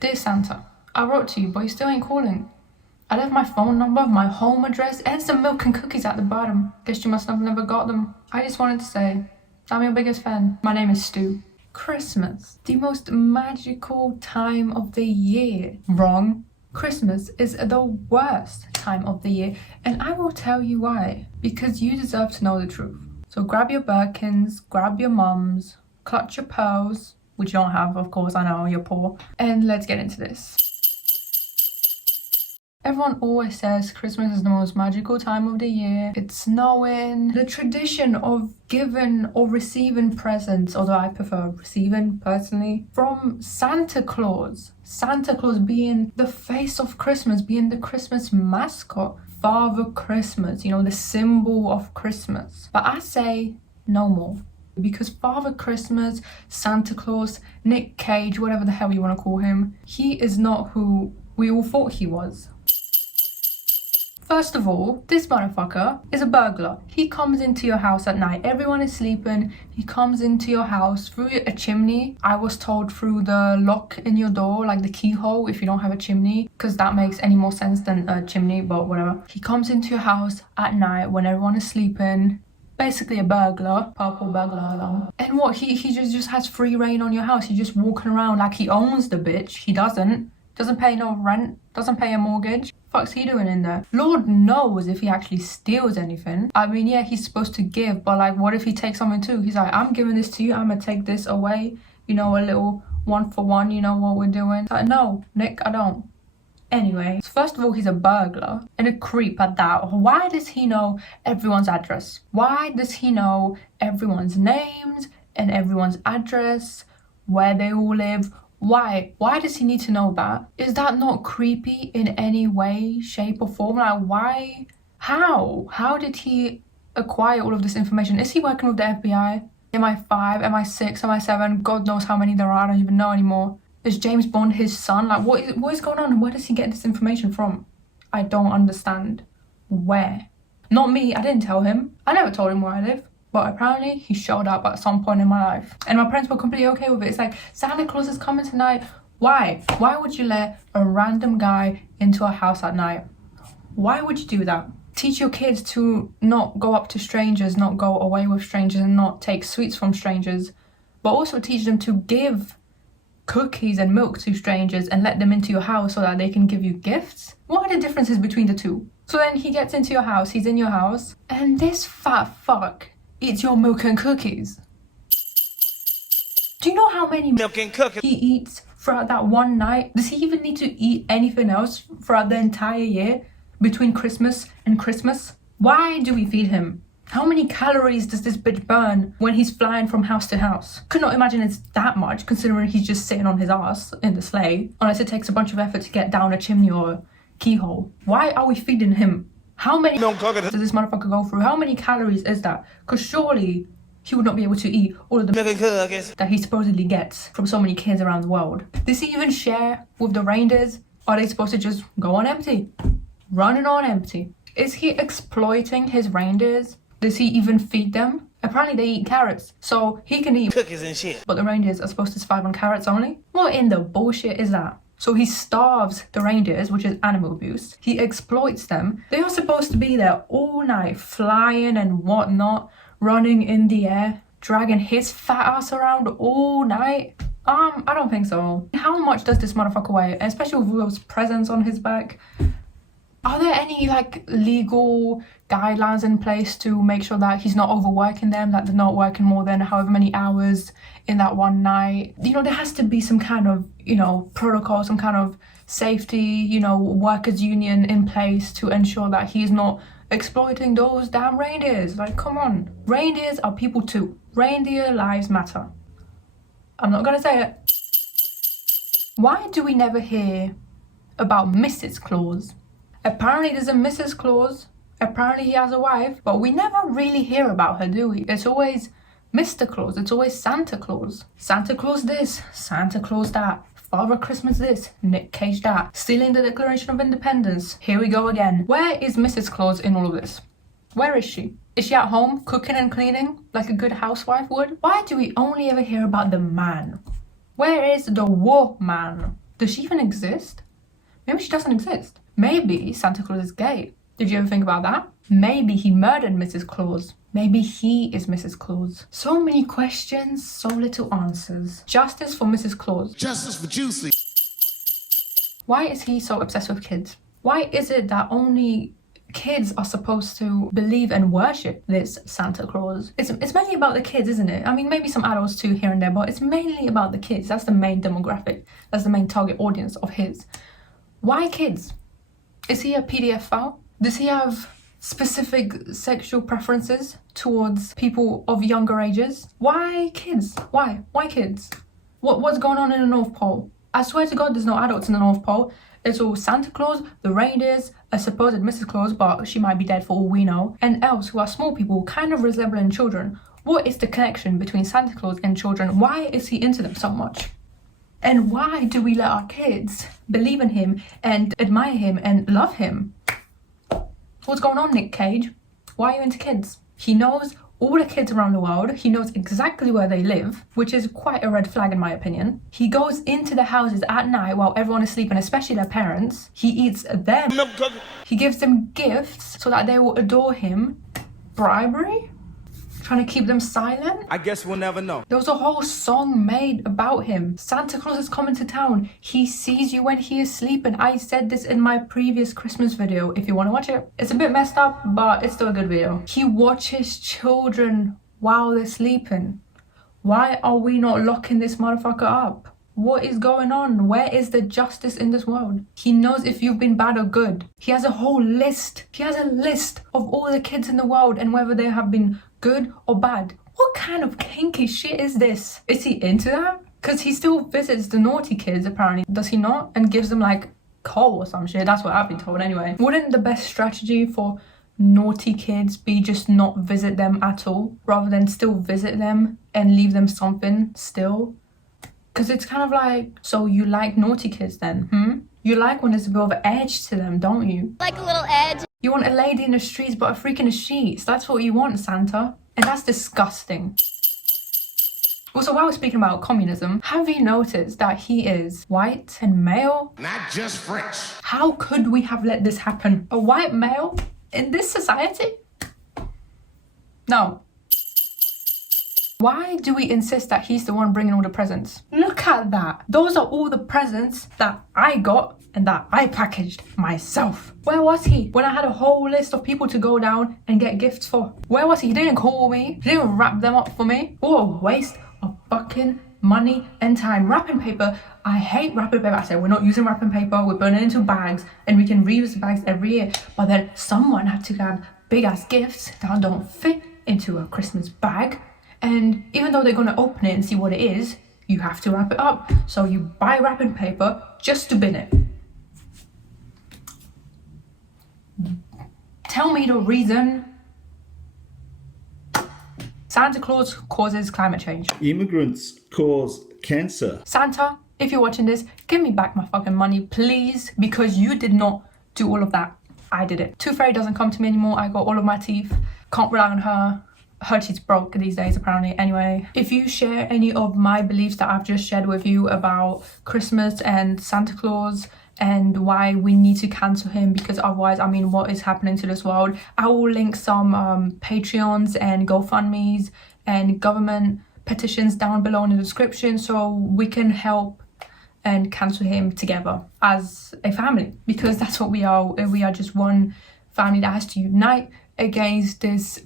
Dear Santa, I wrote to you, but you still ain't calling. I left my phone number, my home address, and some milk and cookies at the bottom. Guess you must have never got them. I just wanted to say, I'm your biggest fan. My name is Stu. Christmas, the most magical time of the year. Wrong. Christmas is the worst time of the year, and I will tell you why. Because you deserve to know the truth. So grab your Birkins, grab your mums, clutch your pearls, which you don't have, of course, I know, you're poor, and let's get into this. Everyone always says Christmas is the most magical time of the year. It's snowing. The tradition of giving or receiving presents, although I prefer receiving personally, from Santa Claus. Santa Claus being the face of Christmas, being the Christmas mascot. Father Christmas, you know, the symbol of Christmas. But I say no more. Because Father Christmas, Santa Claus, Nick Cage, whatever the hell you want to call him, he is not who we all thought he was. First of all, this motherfucker is a burglar. He comes into your house at night. Everyone is sleeping. He comes into your house through a chimney. I was told through the lock in your door, like the keyhole if you don't have a chimney, because that makes any more sense than a chimney, but whatever. He comes into your house at night when everyone is sleeping. Basically a burglar, purple burglar alarm. And what, he just has free reign on your house. He's just walking around like he owns the bitch. He doesn't pay no rent, doesn't pay a mortgage. Fuck's he doing in there? Lord knows if he actually steals anything. I mean, yeah, he's supposed to give, but like, what if he takes something too? He's like, I'm giving this to you, I'm gonna take this away. You know, a little one for one, you know what we're doing. Like, no, Nick, I don't. Anyway, first of all, he's a burglar and a creep at that. Why does he know everyone's address? Why does he know everyone's names and everyone's address, where they all live? Why? Why does he need to know that? Is that not creepy in any way, shape or form? Like, why? How? How did he acquire all of this information? Is he working with the FBI? MI5, MI6, MI7, God knows how many there are, I don't even know anymore. Is James Bond his son? Like, what is going on? Where does he get this information from? I don't understand. Where? Not me, I didn't tell him. I never told him where I live. But apparently he showed up at some point in my life. And my parents were completely okay with it. It's like, Santa Claus is coming tonight. Why? Why would you let a random guy into a house at night? Why would you do that? Teach your kids to not go up to strangers, not go away with strangers, and not take sweets from strangers. But also teach them to give cookies and milk to strangers and let them into your house so that they can give you gifts. What are the differences between the two? So then he gets into your house, he's in your house, and this fat fuck eats your milk and cookies. Do you know how many milk and cookies he eats throughout that one night? Does he even need to eat anything else throughout the entire year between Christmas and Christmas? Why do we feed him? How many calories does this bitch burn when he's flying from house to house? Could not imagine it's that much, considering he's just sitting on his ass in the sleigh, unless it takes a bunch of effort to get down a chimney or a keyhole. Why are we feeding him? How many does this motherfucker go through? How many calories is that? Because surely he would not be able to eat all of the that he supposedly gets from so many kids around the world. Does he even share with the reindeers? Are they supposed to just go on empty? Running on empty? Is he exploiting his reindeers? Does he even feed them? Apparently they eat carrots, so he can eat cookies and shit. But the reindeers are supposed to survive on carrots only? What in the bullshit is that? So he starves the reindeers, which is animal abuse. He exploits them. They are supposed to be there all night, flying and whatnot, running in the air, dragging his fat ass around all night. I don't think so. How much does this motherfucker weigh? Especially with those presents on his back. Are there any like legal guidelines in place to make sure that he's not overworking them, that they're not working more than however many hours in that one night? You know, there has to be some kind of, you know, protocol, some kind of safety, you know, workers union in place to ensure that he's not exploiting those damn reindeers. Like, come on. Reindeers are people too. Reindeer lives matter. I'm not gonna say it. Why do we never hear about Mrs. Claus? Apparently there's a Mrs. Claus, apparently he has a wife, but we never really hear about her, do we? It's always Mr. Claus, it's always Santa Claus. Santa Claus this, Santa Claus that, Father Christmas this, Nick Cage that, stealing the Declaration of Independence, here we go again. Where is Mrs. Claus in all of this? Where is she? Is she at home, cooking and cleaning, like a good housewife would? Why do we only ever hear about the man? Where is the woman? Does she even exist? Maybe she doesn't exist. Maybe Santa Claus is gay. Did you ever think about that? Maybe he murdered Mrs. Claus. Maybe he is Mrs. Claus. So many questions, so little answers. Justice for Mrs. Claus. Justice for Juicy. Why is he so obsessed with kids? Why is it that only kids are supposed to believe and worship this Santa Claus? It's mainly about the kids, isn't it? I mean, maybe some adults too here and there, but it's mainly about the kids. That's the main demographic. That's the main target audience of his. Why kids? Is he a PDF file? Does he have specific sexual preferences towards people of younger ages? Why kids? Why? Why kids? What's going on in the North Pole? I swear to God, there's no adults in the North Pole. It's all Santa Claus, the reindeers, a supposed Mrs. Claus, but she might be dead for all we know, and elves who are small people, kind of resembling children. What is the connection between Santa Claus and children? Why is he into them so much? And why do we let our kids believe in him and admire him and love him? What's going on, Nick Cage? Why are you into kids? He knows all the kids around the world. He knows exactly where they live, which is quite a red flag in my opinion. He goes into the houses at night while everyone is sleeping, especially their parents. He eats them. He gives them gifts so that they will adore him. Bribery? Trying to keep them silent? I guess we'll never know. There was a whole song made about him. Santa Claus is coming to town. He sees you when he is sleeping. I said this in my previous Christmas video if you want to watch it. It's a bit messed up, but it's still a good video. He watches children while they're sleeping. Why are we not locking this motherfucker up? What is going on? Where is the justice in this world? He knows if you've been bad or good. He has a whole list. He has a list of all the kids in the world and whether they have been good or bad. What kind of kinky shit is this? Is he into that? Because he still visits the naughty kids apparently, does he not? And gives them like coal or some shit. That's what I've been told anyway. Wouldn't the best strategy for naughty kids be just not visit them at all, rather than still visit them and leave them something still? Because it's kind of like, so you like naughty kids then, You like when there's a bit of edge to them, don't you? Like a little edge. You want a lady in the streets but a freak in the sheets. That's what you want, Santa. And that's disgusting. Also, while we're speaking about communism, have you noticed that he is white and male? Not just French. How could we have let this happen? A white male in this society? No. Why do we insist that he's the one bringing all the presents? Look at that. Those are all the presents that I got and that I packaged myself. Where was he when I had a whole list of people to go down and get gifts for? Where was he? He didn't call me. He didn't wrap them up for me. What a waste of fucking money and time. Wrapping paper. I hate wrapping paper. I said we're not using wrapping paper. We're putting it into bags and we can reuse the bags every year. But then someone had to have big ass gifts that don't fit into a Christmas bag. And even though they're going to open it and see what it is, you have to wrap it up. So you buy wrapping paper just to bin it. Tell me the reason. Santa Claus causes climate change. Immigrants cause cancer. Santa, if you're watching this, give me back my fucking money, please. Because you did not do all of that. I did it. Tooth Fairy doesn't come to me anymore. I got all of my teeth. Can't rely on her. Her teeth's broke these days apparently. Anyway, if you share any of my beliefs that I've just shared with you about Christmas and Santa Claus and why we need to cancel him, because otherwise, I mean, what is happening to this world? I will link some Patreons and GoFundMes and government petitions down below in the description so we can help and cancel him together as a family, because that's what we are. We are just one family that has to unite against this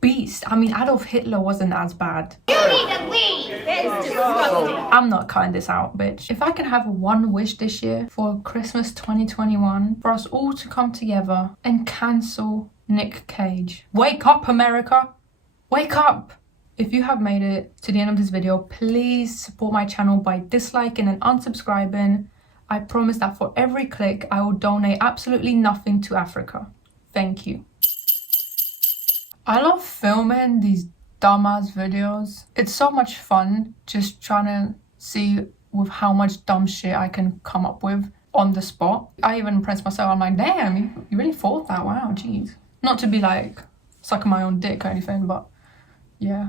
beast. I mean, Adolf Hitler wasn't as bad. You need to leave. It's disgusting. I'm not cutting this out, bitch. If I can have one wish this year for Christmas 2021, for us all to come together and cancel Nick Cage. Wake up, America. Wake up. If you have made it to the end of this video, please support my channel by disliking and unsubscribing. I promise that for every click, I will donate absolutely nothing to Africa. Thank you. I love filming these dumbass videos. It's so much fun just trying to see with how much dumb shit I can come up with on the spot. I even impressed myself. I'm like, damn, you really thought that. Wow, jeez. Not to be like sucking my own dick or anything, but yeah.